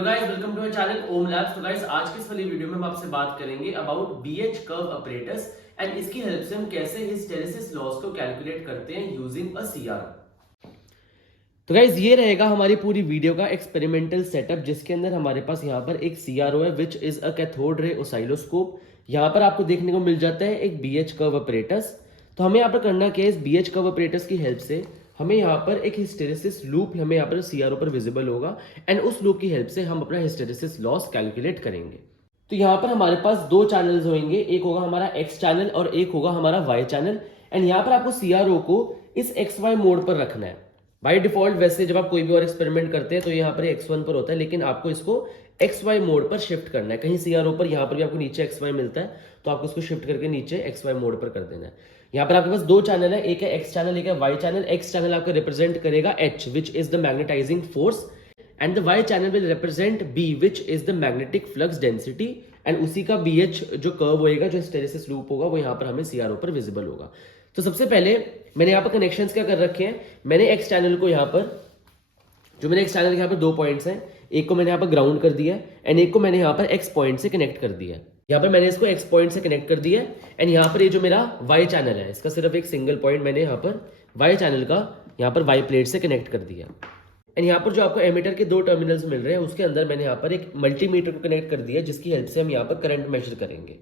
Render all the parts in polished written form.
Hello guys, welcome to my channel Om labs. तो guys, आज की इस वाली वीडियो में हम आपसे बात करेंगे about BH curve apparatus and इसकी हेल्प से हम कैसे हिस्टेरेसिस लॉस को कैलकुलेट करते हैं यूजिंग अ सीआरओ। तो गाइस, ये रहेगा हमारी पूरी वीडियो का एक्सपेरिमेंटल सेटअप, जिसके अंदर हमारे पास यहाँ पर एक सीआरओ है which is a cathode ray oscilloscope. यहाँ पर आपको देखने को मिल जाता है एक बीएच कर्व अपरेटस। तो हमें यहाँ पर करना क्या है, इस बीएच कर्व अपरेटस की हेल्प से हमें यहाँ पर एक हिस्टेरेसिस लूप हमें यहाँ पर सीआरओ पर विजिबल होगा एंड उस लूप की हेल्प से हम अपना हिस्टेरेसिस लॉस कैलकुलेट करेंगे। तो यहाँ पर हमारे पास दो चैनल्स होंगे, एक होगा हमारा एक्स चैनल और एक होगा हमारा वाई चैनल। एंड यहाँ पर आपको सीआरओ को इस एक्स वाई मोड पर रखना है। बाय डिफॉल्ट वैसे जब आप कोई भी और एक्सपेरिमेंट करते हैं तो यहाँ पर x1 पर होता है, लेकिन आपको इसको XY मोड पर शिफ्ट करना है। कहीं सीआरओ पर यहाँ पर भी आपको नीचे XY मिलता है, तो आपको इसको शिफ्ट करके नीचे XY मोड पर कर देना है। यहाँ पर आपके पास दो चैनल है, एक है एक्स चैनल, एक है वाई चैनल। एक्स चैनल आपको रिप्रेजेंट करेगा H which is the magnetising force and the Y channel will represent B which is the magnetic flux density. And उसी का BH जो कर्व होएगा, जो हिस्टेरेसिस लूप होगा, वो यहाँ पर हमें सीआरओ पर विजिबल होगा। तो सबसे पहले मैंने यहाँ पर कनेक्शंस क्या कर रखे हैं, मैंने एक्स चैनल को यहाँ पर मैंने एक्स चैनल के यहाँ पर दो पॉइंट्स हैं, एक को मैंने यहाँ पर ग्राउंड कर दिया है एंड एक को मैंने यहाँ पर एक्स पॉइंट से कनेक्ट कर दिया है। यहाँ पर मैंने इसको एक्स पॉइंट से कनेक्ट कर दिया है एंड यहाँ पर ये जो मेरा वाई चैनल है, इसका सिर्फ एक सिंगल पॉइंट मैंने यहाँ पर वाई चैनल का यहाँ पर वाई प्लेट से कनेक्ट कर दिया। एंड यहाँ पर जो आपको एमीटर के दो टर्मिनल्स मिल रहे हैं, उसके अंदर मैंने यहाँ पर एक मल्टीमीटर को कनेक्ट कर दिया, जिसकी हेल्प से हम यहाँ पर करंट मेजर करेंगे।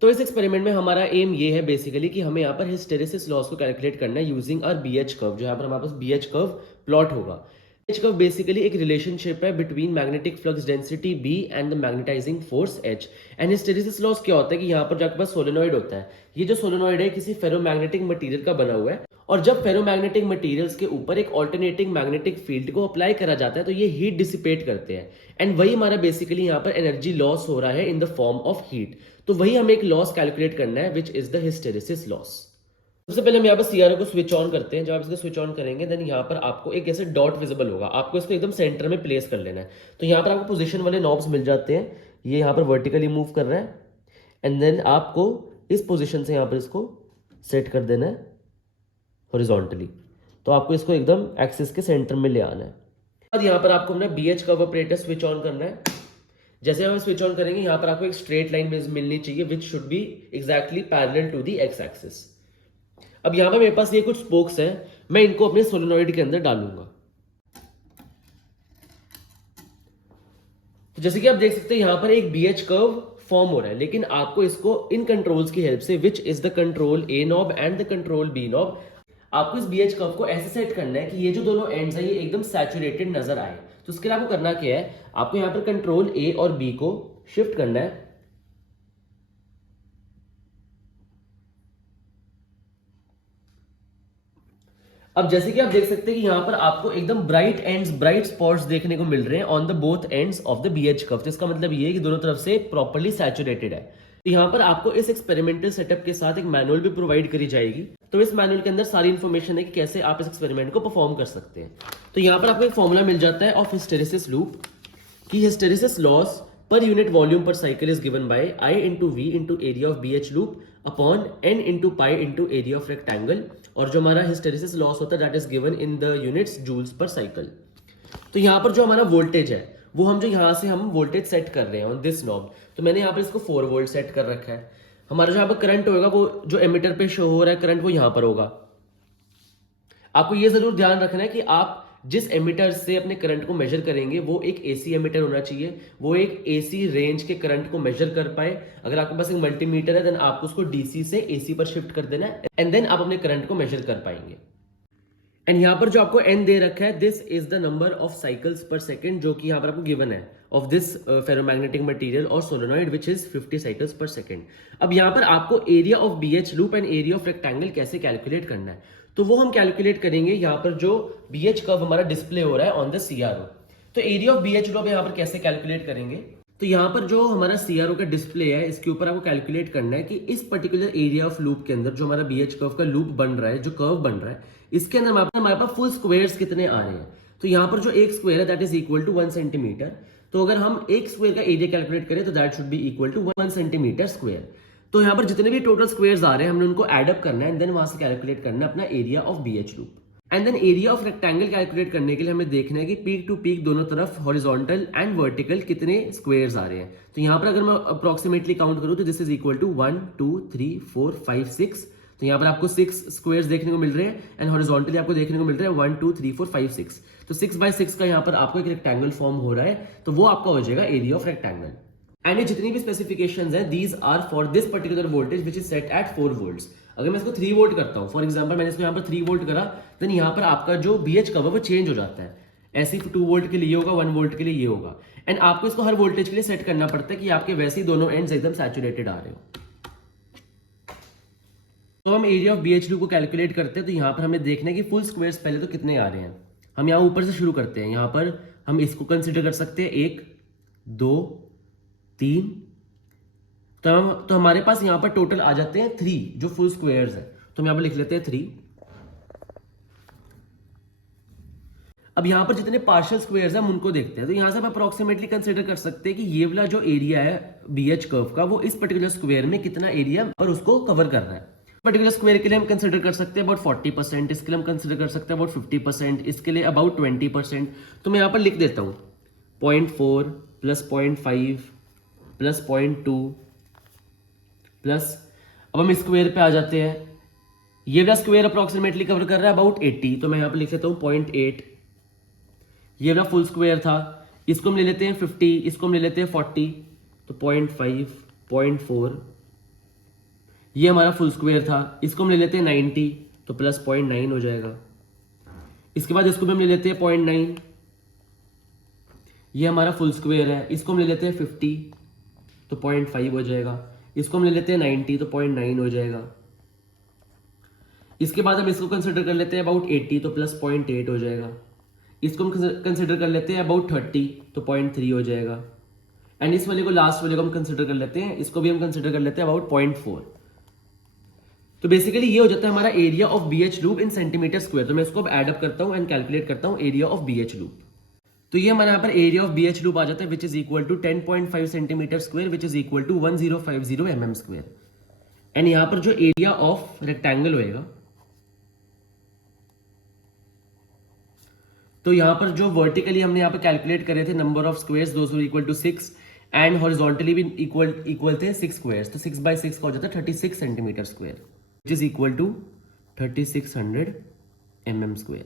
तो इस एक्सपेरिमेंट में हमारा एम ये है बेसिकली कि हमें यहाँ पर हिस्टेरेसिस लॉस को कैलकुलेट करना है यूजिंग आवर बीएच कर्व। जो यहाँ पर हमारे पास बीएच कर्व प्लॉट होगा। बीएच कर्व बेसिकली एक रिलेशनशिप है between magnetic flux density B and the magnetising force H। And hysteresis loss क्या होता है कि यहाँ पर जो आपके पास सोलेनॉइड होता है, ये जो सोलेनॉइड है किसी फेरोमैग्नेटिक मटेरियल का बना हुआ है, और जब फेरोमैग्नेटिक मटेरियल्स के ऊपर एक ऑल्टरनेटिंग मैग्नेटिक फील्ड को अप्लाई करा जाता है तो ये हीट डिसिपेट करते हैं। एंड वही हमारा बेसिकली यहाँ पर एनर्जी लॉस हो रहा है in the form of heat. तो वही हमें एक लॉस कैलकुलेट करना है which is the hysteresis loss. सबसे पहले हम यहाँ पर सीआरओ को स्विच ऑन करते हैं। जब आप इसको स्विच ऑन करेंगे देन यहाँ पर आपको एक ऐसे डॉट विजिबल होगा, आपको इसको एकदम सेंटर में प्लेस कर लेना है। तो यहाँ पर आपको पोजीशन वाले नॉब्स मिल जाते हैं, ये यहाँ पर वर्टिकली मूव कर रहा है एंड देन आपको इस पोजीशन से यहाँ पर इसको सेट कर देना है हॉरिजॉन्टली। तो आपको इसको एकदम एक्सिस के सेंटर में ले आना है। अब यहाँ पर आपको अपना BH curve operator switch on करना है। जैसे हम स्विच ऑन करेंगे, यहाँ पर आपको एक स्ट्रेट लाइन मिलनी चाहिए which should be exactly parallel to the X axis. अब यहाँ पर मेरे पास ये कुछ स्पोक्स हैं, मैं इनको अपने सोलेनॉइड के अंदर डालूंगा। तो जैसे कि आप देख सकते हैं यहाँ पर एक बीएच कर्व फॉर्म हो रहा है, लेकिन आपको इसको इन कंट्रोल्स की हेल्प से विच is the control A knob and the control B knob, आपको इस बीएच कर्व को ऐसे सेट करना है कि ये जो दोनों एंड्स हैं ये एकदम सैचुरेटेड नजर आए। तो उसके लिए आपको करना क्या है, आपको यहाँ पर कंट्रोल A और B को शिफ्ट करना है। अब जैसे कि आप देख सकते हैं कि यहाँ पर आपको एकदम ब्राइट एंड्स, ब्राइट स्पॉट्स देखने को मिल रहे हैं on the both ends of the BH curve. तो इसका मतलब ये है कि दोनों तरफ से प्रॉपर्ली सैचुरेटेड है। तो यहाँ पर आपको इस एक्सपेरिमेंटल सेटअप के साथ एक मैनुअल भी प्रोवाइड करी जाएगी। तो इस मैनुअल के अंदर सारी इन्फॉर्मेशन है कि कैसे आप इस एक्सपेरिमेंट को परफॉर्म कर सकते हैं। तो यहाँ पर आपको एक फॉर्मूला मिल जाता है ऑफ हिस्टेरेसिस लूप की hysteresis loss per unit volume per cycle is given by I into V into area of BH loop upon N into pi into area of rectangle. और जो हमारा हिस्टेरेसिस लॉस होता है that is given in the units joules per cycle. तो यहाँ पर जो हमारा वोल्टेज है वो हम जो यहाँ से हम वोल्टेज सेट कर रहे हैं ऑन दिस नॉब, तो मैंने यहाँ पर इसको 4 वोल्ट सेट कर रखा है। हमारा जो यहाँ पर करंट होगा वो जो एमीटर पे शो हो रहा है करंट, वो यहाँ पर होगा। आपको ये जरूर ध्यान रखना है कि आप जिस एमीटर से अपने करंट को मेजर करेंगे वो एक एसी एमीटर होना चाहिए, वो एक एसी रेंज के करंट को मेजर कर पाए। अगर आपके पास एक मल्टीमीटर है देन आपको उसको डीसी से एसी पर शिफ्ट कर देना है एंड देन आप अपने करंट को मेजर कर पाएंगे। एंड यहाँ पर जो आपको एन दे रखा है, this is the number of cycles per second, जो कि यहाँ पर आपको गिवन है ऑफ दिस फेरोमैग्नेटिक मटेरियल और solenoid which is 50 cycles per second. अब यहाँ पर आपको area of BH loop and area of rectangle कैसे कैलकुलेट करना है, तो वो हम कैलकुलेट करेंगे यहाँ पर जो बीएच कर्व हमारा डिस्प्ले हो रहा है ऑन द सीआरओ। तो एरिया ऑफ बीएच लूप यहाँ पर कैसे कैलकुलेट करेंगे, तो यहाँ पर जो हमारा सीआरओ का डिस्प्ले है इसके ऊपर आपको कैलकुलेट करना है कि इस पर्टिकुलर एरिया ऑफ लूप के अंदर जो हमारा बीएच कर्व का लूप बन रहा है, जो कर्व बन रहा है, इसके अंदर हमारे पास फुल स्क्वायर्स कितने आ रहे हैं। तो यहाँ पर जो एक स्क्वायर है that is equal to 1 centimetre. तो अगर हम एक स्क्वायर का एरिया कैलकुलेट करें तो that should be equal to 1 centimetre square. तो यहाँ पर जितने भी टोटल स्क्वायर्स आ रहे हैं हमने उनको एड अप करना है एंड देन वहां से कैलकुलेट करना है अपना area of BH loop. And then area of rectangle calculate करने के लिए हमें देखना है कि पीक टू पीक दोनों तरफ हॉरिजॉन्टल एंड वर्टिकल कितने स्क्वायर्स आ रहे हैं। तो यहाँ पर अगर मैं अप्रोक्सीमेटली काउंट करूँ तो दिस इज इक्वल टू 1 2 3 4 5 6। तो यहाँ पर आपको 6 स्क्वायर्स देखने को मिल रहे हैं एंड हॉरिजॉन्टली आपको देखने को मिल रहा है 1 2 3 4 5 6। तो 6 by 6 का यहाँ पर आपको एक रेक्टेंगल फॉर्म हो रहा है, तो वो आपका हो जाएगा एरिया ऑफ रेक्टेंगल। एंड ये जितनी भी स्पेसिफिकेशंस हैं these are for this particular voltage which is set at 4 volts. अगर मैं इसको 3 वोल्ट करता हूं, फॉर एग्जांपल मैंने इसको यहाँ पर 3 वोल्ट करा, देन यहाँ पर आपका जो BH कर्व है वो चेंज हो जाता है। ऐसे 2 वोल्ट के लिए होगा, 1 वोल्ट के लिए ये होगा। एंड आपको इसको हर वोल्टेज के लिए सेट करना पड़ता है कि आपके वैसे ही दोनों एंड्स एकदम सैचुरेटेड आ रहे हो। तो हम एरिया ऑफ BH लूप को कैलकुलेट करते हैं, तो यहाँ पर हमें देखना है कि फुल स्क्वायर्स पहले तो कितने आ रहे हैं। हम यहाँ ऊपर से शुरू करते हैं। यहाँ पर हम इसको कंसिडर कर सकते हैं 1 2 3। तो हमारे पास यहाँ पर टोटल आ जाते हैं 3 जो फुल स्क्वायर्स है। तो हम यहाँ पर लिख लेते हैं 3। अब यहाँ पर जितने पार्शियल स्क्वायर्स हैं हम उनको देखते हैं। तो यहाँ से हम अप्रोक्सीमेटली कंसिडर कर सकते हैं कि ये वाला जो एरिया है BH कर्व का वो इस पर्टिकुलर स्क्वायर में कितना एरिया और उसको कवर कर रहा है। पर्टिकुलर स्क्वायर के लिए हम कंसिडर कर सकते हैं अबाउट 40%, इसके लिए हम कंसिडर कर सकते हैं अबाउट 50%, इसके लिए अबाउट 20%। तो मैं यहाँ पर लिख देता हूँ 0.4 प्लस 0.5 प्लस 0.2 प्लस, अब हम स्क्वायर पे आ जाते हैं। ये वाला स्क्वायर अप्रोक्सीमेटली कवर कर रहा है अबाउट 80, तो मैं यहाँ पर लिख लेता हूँ 0.8। ये वाला फुल स्क्वायर था, इसको हम ले लेते हैं 50, इसको हम ले लेते हैं 40, तो 0.5 0.4। ये हमारा फुल स्क्वायर था, इसको हम ले लेते हैं 90, तो प्लस 0.9 हो जाएगा। इसके बाद इसको भी हम ले लेते हैं 0.9, ये हमारा फुल स्क्वायर है, इसको हम ले लेते हैं 50, तो 0.5 हो जाएगा। इसको हम ले लेते हैं 90, तो 0.9 हो जाएगा। इसके बाद हम इसको कंसिडर कर लेते हैं अबाउट 80, तो प्लस 0.8 हो जाएगा। इसको हम कंसिडर कर लेते हैं अबाउट 30, तो 0.3 हो जाएगा। एंड इस वाले को, लास्ट वाले को हम कंसिडर कर लेते हैं, इसको भी हम कंसिडर कर लेते हैं अबाउट 0.4। तो बेसिकली ये हो जाता है हमारा area of BH loop in centimetre square. तो मैं इसको अब एड अप करता हूं एंड कैलकुलेट करता हूं एरिया ऑफ BH लूप। तो ये हमारे यहाँ पर एरिया ऑफ BH लूप आ जाता है which is equal to 10.5 centimetre square which is equal to 1050 mm square. And यहाँ पर जो एरिया ऑफ रेक्टेंगल होएगा, तो यहाँ पर जो वर्टिकली हमने यहाँ पर कैलकुलेट करे थे number of squares, those were equal to 6 and horizontally भी इक्वल थे 6 स्क्वायर्स। तो 6 by 6 का हो जाता है 36 centimetre square which is equal to 3600 mm square.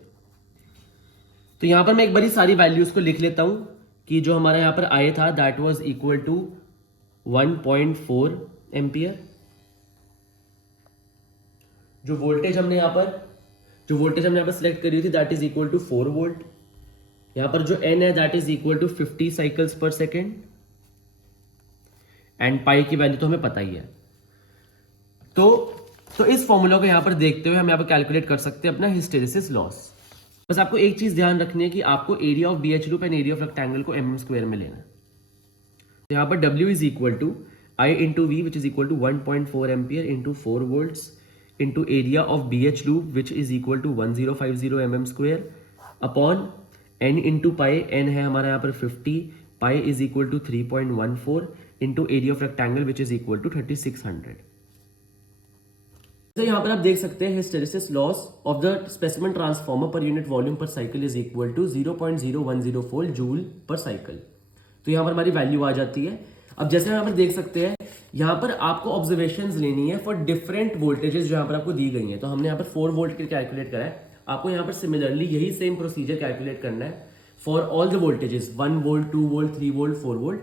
तो यहाँ पर मैं एक बारी सारी वैल्यूज को लिख लेता हूं कि जो हमारा यहाँ पर आया था that was equal to 1.4 ampere. जो वोल्टेज हमने यहाँ पर सिलेक्ट करी थी that is equal to 4 volt. यहाँ पर जो n है that is equal to 50 cycles per second and pi की वैल्यू तो हमें पता ही है। तो इस फॉर्मूला को यहाँ पर देखते हुए हम यहाँ पर कैलकुलेट कर सकते हैं अपना हिस्टेरेसिस लॉस। बस आपको एक चीज ध्यान रखनी है कि आपको area of BH loop and area of rectangle को mm स्क्वायर में लेना है। तो यहाँ पर W is equal to I into V which is equal to 1.4 ampere into 4 volts into area of BH loop which is equal to 1050 mm square upon n into pi. n है हमारा यहाँ पर 50, pi is equal to 3.14 into area of rectangle which is equal to 3600। तो यहाँ पर आप देख सकते हैं hysteresis loss of the specimen transformer per unit volume per cycle is equal to 0.0104 joule per cycle. तो यहाँ पर हमारी वैल्यू आ जाती है। अब जैसे यहाँ पर देख सकते हैं, यहाँ पर आपको ऑब्जर्वेशंस लेनी है फॉर डिफरेंट वोल्टेजेस जो यहाँ पर आपको दी गई हैं। तो हमने यहाँ पर 4 वोल्ट के कैलकुलेट करा है, आपको यहाँ पर सिमिलरली यही सेम प्रोसीजर कैलकुलेट करना है for all the voltages 1 volt 2 volt 3 volt 4 volt.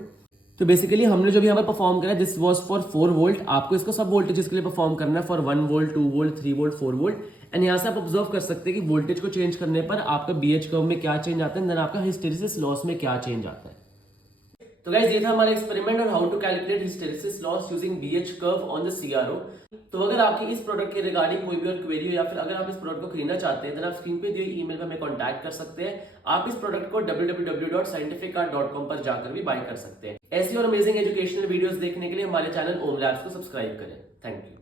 तो बेसिकली हमने जो भी यहाँ पर परफॉर्म करा दिस वाज फॉर 4 वोल्ट। आपको इसको सब वोल्टेजेस के लिए परफॉर्म करना है for 1 volt 2 volt 3 volt 4 volt. And यहाँ से आप ऑब्जर्व कर सकते हैं कि वोल्टेज को चेंज करने पर आपका BH कर्व में क्या चेंज आता है, देन आपका हिस्टेरेसिस लॉस में क्या चेंज आता है। तो गाइस ये था हमारा experiment on how to calculate hysteresis loss using BH curve on the CRO। तो अगर आपकी इस प्रोडक्ट के रिगार्डिंग कोई भी और क्वेरी हो या फिर अगर आप इस प्रोडक्ट को खरीदना चाहते हैं देन आप स्क्रीन पे दिए ईमेल पर हमें कांटेक्ट कर सकते हैं। आप इस प्रोडक्ट को www.scientificart.com पर जाकर भी बाय कर सकते हैं। ऐसी और अमेजिंग एजुकेशनल वीडियोस देखने के लिए हमारे चैनल ओम लैब्स को सब्सक्राइब करें। Thank you.